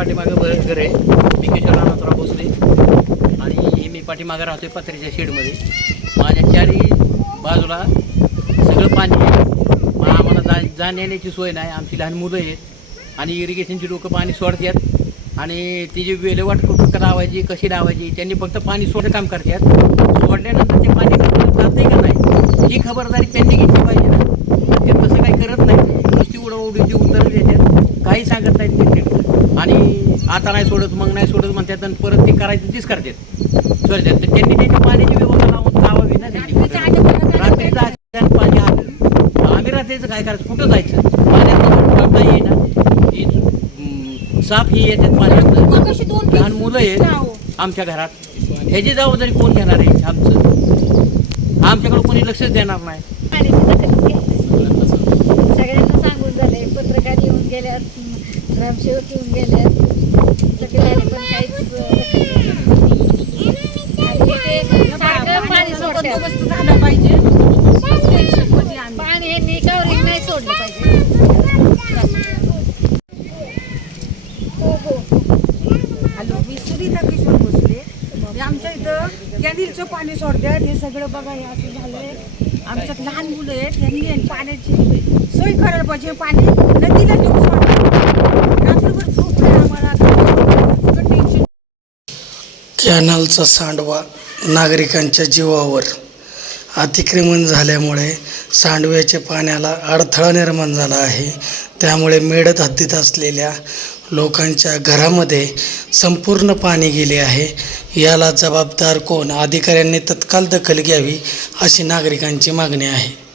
पाठीमागं घर आहे. मी किशोर रामनाथराव भोसले. आणि मी पाठीमागं आहे पत्र्याच्या शेडमध्ये. माझ्या चारी बाजूला सगळं पाणी आहे. आम्हाला जा जाण्या येण्याची सोय नाही. आमची लहान मुलं आहेत. आणि इरिगेशनची लोकं पाणी सोडतात. आणि ती जी विल्हेवाट कुठं लावायची कशी लावायची त्यांनी फक्त पाणी सोडं काम करतात. सोडल्यानंतर ते पाणी जाते का नाही ही खबरदारी त्यांनी घेतली पाहिजे ना. ते तसं काही करत नाही नुसती उडवडीची उत्तरं देतात काही सांगत नाहीत ते आणि आता नाही सोडत मग नाही सोडत म्हणतात आणि परत ते करायचं तीच करतात. सोडतात तर त्यांनी त्याच्या पाण्याची व्यवस्था लावून लावावी ना त्यांनी. रात्रीचं अचानक पाणी आलं. आम्ही रात्रीचं काय करायचं? कुठं जायचं? पाण्यात नाही ना. ही साप ही येतात पाण्यात लहान मुलं. आहेत आमच्या घरात. ह्याची जबाबदारी कोण घेणार आहे? आमचं. आमच्याकडे कोणी लक्षच देणार नाही. सगळ्यांना सांगून झालंय पत्रकार येऊन गेल्यात. ग्रामसेवक येऊन गेल्यात. पण काहीच पाणी झाला पाहिजे. हे निकावरी नाही सोडलं पाहिजे. हो हो. हॅलो मी सुनीता किशोर भोसले आमच्या इथं कॅनिलचं पाणी सोडतात हे सगळं बघा हे असं झालंय. आमच्यात लहान मुलं आहेत यांनी पाण्याची सोय करायला पाहिजे. पाणी नदीला देऊ सोडतात रात्रभर झोप आम्हाला. टेन्शन कॅनलचा सांडवा नागरिकांच्या जीवावर. अतिक्रमण झाल्यामुळे सांडव्याच्या पाण्याला अडथळा निर्माण झाला आहे. त्यामुळे मेडत हद्दीत असलेल्या लोकांच्या घरामध्ये संपूर्ण पाणी गेले आहे. याला जबाबदार कोण? अधिकाऱ्यांनी तत्काळ दखल घ्यावी अशी नागरिकांची मागणी आहे.